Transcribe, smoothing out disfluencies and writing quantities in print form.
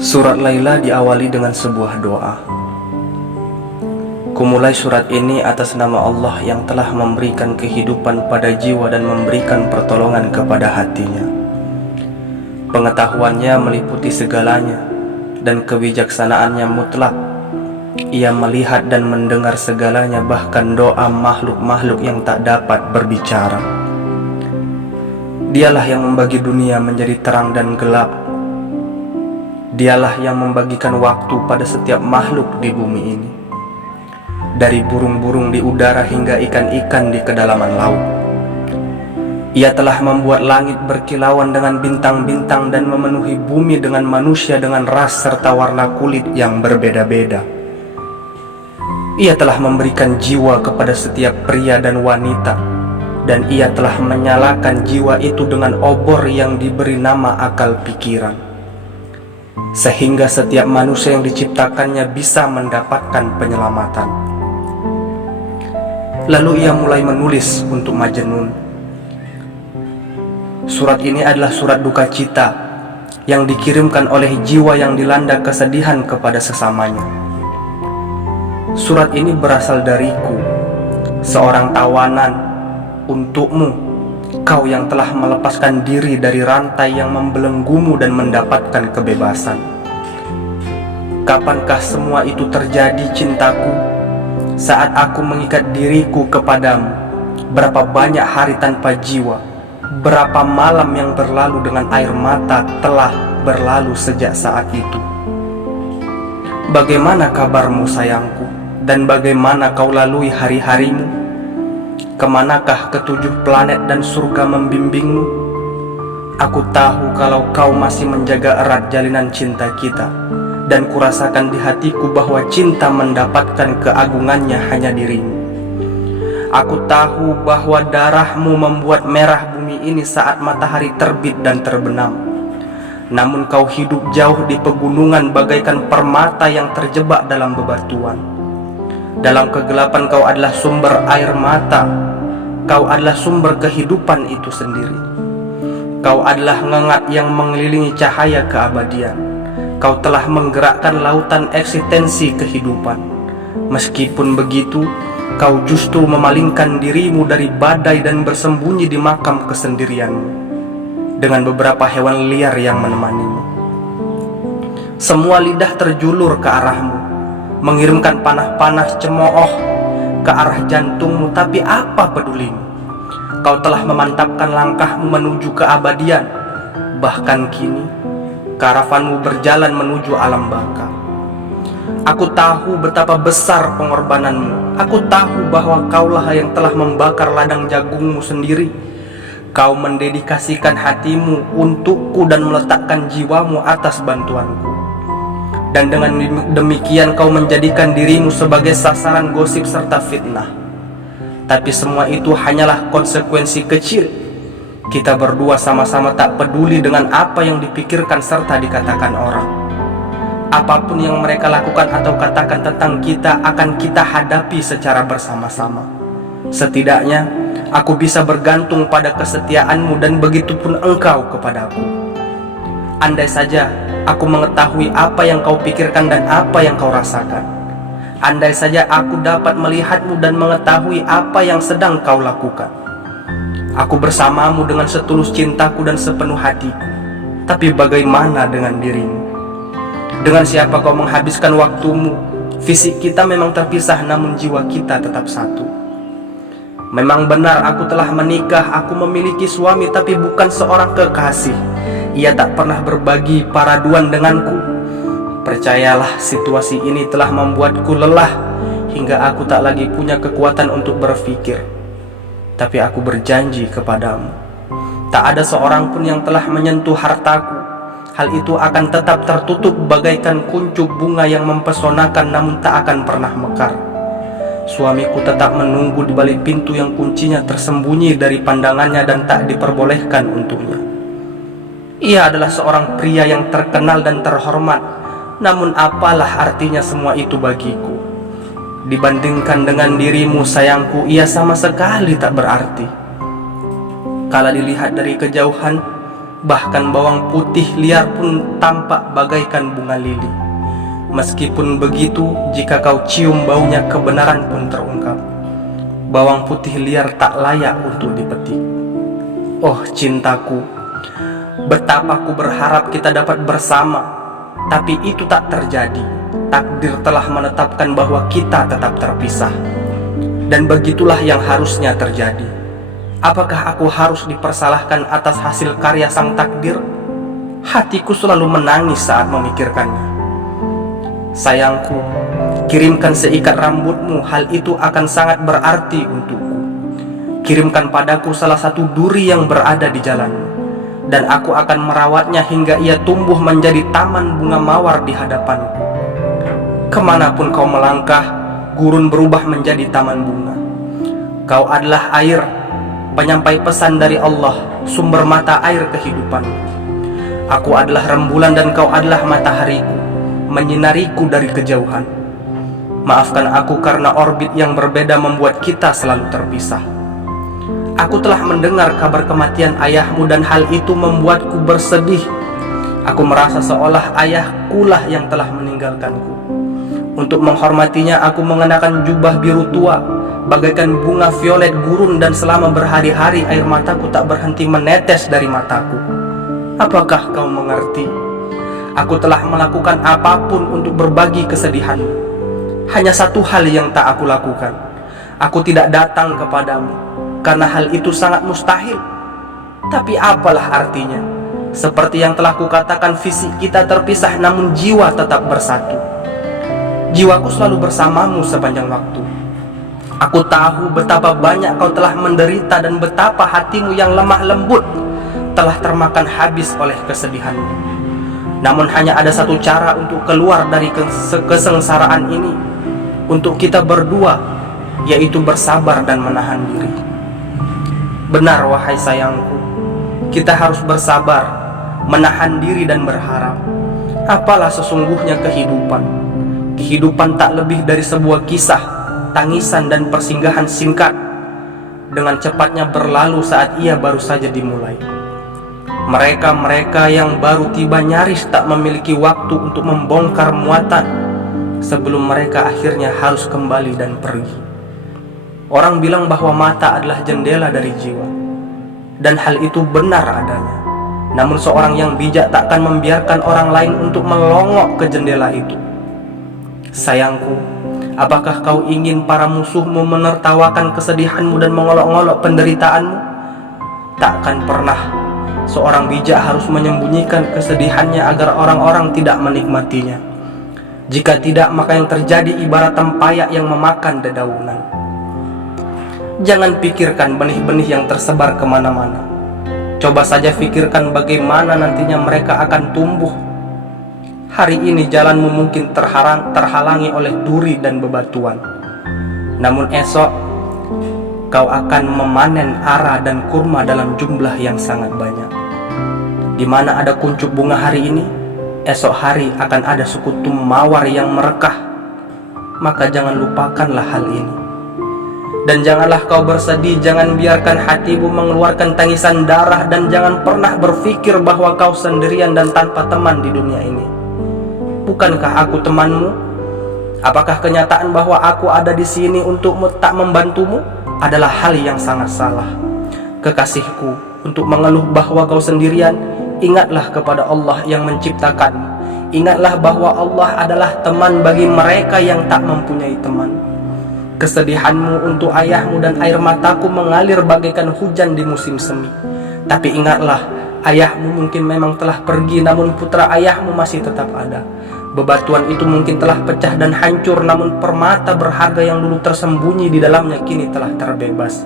Surat Laila diawali dengan sebuah doa. Kumulai surat ini atas nama Allah yang telah memberikan kehidupan pada jiwa dan memberikan pertolongan kepada hatinya. Pengetahuannya meliputi segalanya dan kebijaksanaannya mutlak. Ia melihat dan mendengar segalanya, bahkan doa makhluk-makhluk yang tak dapat berbicara. Dialah yang membagi dunia menjadi terang dan gelap. Dialah yang membagikan waktu pada setiap makhluk di bumi ini, dari burung-burung di udara hingga ikan-ikan di kedalaman laut. Ia telah membuat langit berkilauan dengan bintang-bintang dan memenuhi bumi dengan manusia dengan ras serta warna kulit yang berbeda-beda. Ia telah memberikan jiwa kepada setiap pria dan wanita, dan ia telah menyalakan jiwa itu dengan obor yang diberi nama akal pikiran, sehingga setiap manusia yang diciptakannya bisa mendapatkan penyelamatan. Lalu ia mulai menulis untuk Majnun. Surat ini adalah surat duka cita yang dikirimkan oleh jiwa yang dilanda kesedihan kepada sesamanya. Surat ini berasal dariku, seorang tawanan, untukmu, kau yang telah melepaskan diri dari rantai yang membelenggumu dan mendapatkan kebebasan. Kapankah semua itu terjadi, cintaku? Saat aku mengikat diriku kepadamu, berapa banyak hari tanpa jiwa, berapa malam yang berlalu dengan air mata telah berlalu sejak saat itu. Bagaimana kabarmu, sayangku? Dan bagaimana kau lalui hari-harimu? Kemanakah ketujuh planet dan surga membimbingmu? Aku tahu kalau kau masih menjaga erat jalinan cinta kita, dan kurasakan di hatiku bahwa cinta mendapatkan keagungannya hanya dirimu. Aku tahu bahwa darahmu membuat merah bumi ini saat matahari terbit dan terbenam. Namun kau hidup jauh di pegunungan bagaikan permata yang terjebak dalam bebatuan. Dalam kegelapan kau adalah sumber air mata. Kau adalah sumber kehidupan itu sendiri. Kau adalah ngengat yang mengelilingi cahaya keabadian. Kau telah menggerakkan lautan eksistensi kehidupan. Meskipun begitu, kau justru memalingkan dirimu dari badai dan bersembunyi di makam kesendirianmu, dengan beberapa hewan liar yang menemanimu. Semua lidah terjulur ke arahmu, mengirimkan panah-panah cemooh ke arah jantungmu, tapi apa pedulimu? Kau telah memantapkan langkahmu menuju keabadian. Bahkan kini karavanmu berjalan menuju alam baka. Aku tahu betapa besar pengorbananmu. Aku tahu bahwa kaulah yang telah membakar ladang jagungmu sendiri. Kau mendedikasikan hatimu untukku dan meletakkan jiwamu atas bantuanku. Dan dengan demikian kau menjadikan dirimu sebagai sasaran gosip serta fitnah. Tapi semua itu hanyalah konsekuensi kecil. Kita berdua sama-sama tak peduli dengan apa yang dipikirkan serta dikatakan orang. Apapun yang mereka lakukan atau katakan tentang kita akan kita hadapi secara bersama-sama. Setidaknya aku bisa bergantung pada kesetiaanmu, dan begitupun engkau kepadaku. Andai saja aku mengetahui apa yang kau pikirkan dan apa yang kau rasakan. Andai saja aku dapat melihatmu dan mengetahui apa yang sedang kau lakukan. Aku bersamamu dengan setulus cintaku dan sepenuh hatiku. Tapi bagaimana dengan dirimu? Dengan siapa kau menghabiskan waktumu? Fisik kita memang terpisah, namun jiwa kita tetap satu. Memang benar aku telah menikah, aku memiliki suami, tapi bukan seorang kekasih. Ia tak pernah berbagi paraduan denganku. Percayalah, situasi ini telah membuatku lelah hingga aku tak lagi punya kekuatan untuk berpikir. Tapi aku berjanji kepadamu, tak ada seorang pun yang telah menyentuh hartaku. Hal itu akan tetap tertutup bagaikan kuncup bunga yang mempesonakan namun tak akan pernah mekar. Suamiku tetap menunggu di balik pintu yang kuncinya tersembunyi dari pandangannya dan tak diperbolehkan untuknya. Ia adalah seorang pria yang terkenal dan terhormat. Namun apalah artinya semua itu bagiku? Dibandingkan dengan dirimu, sayangku, ia sama sekali tak berarti. Kala dilihat dari kejauhan, Bahkan bawang putih liar pun tampak bagaikan bunga lili. Meskipun begitu, jika kau cium baunya, kebenaran pun terungkap. Bawang putih liar tak layak untuk dipetik. Oh cintaku, betapa ku berharap kita dapat bersama, tapi itu tak terjadi. Takdir telah menetapkan bahwa kita tetap terpisah. Dan begitulah yang harusnya terjadi. Apakah aku harus dipersalahkan atas hasil karya sang takdir? Hatiku selalu menangis saat memikirkannya. Sayangku, kirimkan seikat rambutmu, hal itu akan sangat berarti untukku. Kirimkan padaku salah satu duri yang berada di jalanmu, dan aku akan merawatnya hingga ia tumbuh menjadi taman bunga mawar di hadapanku. Kemanapun kau melangkah, gurun berubah menjadi taman bunga. Kau adalah air, penyampai pesan dari Allah, sumber mata air kehidupanmu. Aku adalah rembulan dan kau adalah matahariku, menyinariku dari kejauhan. Maafkan aku karena orbit yang berbeda membuat kita selalu terpisah. Aku telah mendengar kabar kematian ayahmu dan hal itu membuatku bersedih. Aku merasa seolah ayahkulah yang telah meninggalkanku. Untuk menghormatinya aku mengenakan jubah biru tua, bagaikan bunga violet gurun, dan selama berhari-hari air mataku tak berhenti menetes dari mataku. Apakah kau mengerti? Aku telah melakukan apapun untuk berbagi kesedihanmu. Hanya satu hal yang tak aku lakukan. Aku tidak datang kepadamu, karena hal itu sangat mustahil. Tapi apalah artinya? Seperti yang telah kukatakan, fisik kita terpisah namun jiwa tetap bersatu. Jiwaku selalu bersamamu sepanjang waktu. Aku tahu betapa banyak kau telah menderita dan betapa hatimu yang lemah lembut telah termakan habis oleh kesedihanmu. Namun hanya ada satu cara untuk keluar dari kesengsaraan ini, untuk kita berdua, yaitu bersabar dan menahan diri. Benar wahai sayangku, kita harus bersabar, menahan diri dan berharap. Apalah sesungguhnya kehidupan? Kehidupan tak lebih dari sebuah kisah, tangisan dan persinggahan singkat, dengan cepatnya berlalu saat ia baru saja dimulai. Mereka-mereka yang baru tiba nyaris tak memiliki waktu untuk membongkar muatan sebelum mereka akhirnya harus kembali dan pergi. Orang bilang bahwa mata adalah jendela dari jiwa, dan hal itu benar adanya. Namun seorang yang bijak tak akan membiarkan orang lain untuk melongok ke jendela itu. Sayangku, apakah kau ingin para musuhmu menertawakan kesedihanmu dan mengolok-olok penderitaanmu? Tak akan pernah. Seorang bijak harus menyembunyikan kesedihannya agar orang-orang tidak menikmatinya. Jika tidak, maka yang terjadi ibarat tempayak yang memakan dedaunan. Jangan pikirkan benih-benih yang tersebar kemana-mana. Coba saja pikirkan bagaimana nantinya mereka akan tumbuh. Hari ini jalanmu mungkin terhalangi oleh duri dan bebatuan. Namun esok, kau akan memanen ara dan kurma dalam jumlah yang sangat banyak. Di mana ada kuncup bunga hari ini, esok hari akan ada sekutum mawar yang merekah. Maka jangan lupakanlah hal ini. Dan janganlah kau bersedih, jangan biarkan hatimu mengeluarkan tangisan darah, dan jangan pernah berpikir bahwa kau sendirian dan tanpa teman di dunia ini. Bukankah aku temanmu? Apakah kenyataan bahwa aku ada di sini untukmu tak membantumu adalah hal yang sangat salah? Kekasihku, untuk mengeluh bahwa kau sendirian, ingatlah kepada Allah yang menciptakanmu. Ingatlah bahwa Allah adalah teman bagi mereka yang tak mempunyai teman. Kesedihanmu untuk ayahmu dan air mataku mengalir bagaikan hujan di musim semi. Tapi ingatlah, ayahmu mungkin memang telah pergi, namun putra ayahmu masih tetap ada. Bebatuan itu mungkin telah pecah dan hancur, namun permata berharga yang dulu tersembunyi di dalamnya kini telah terbebas.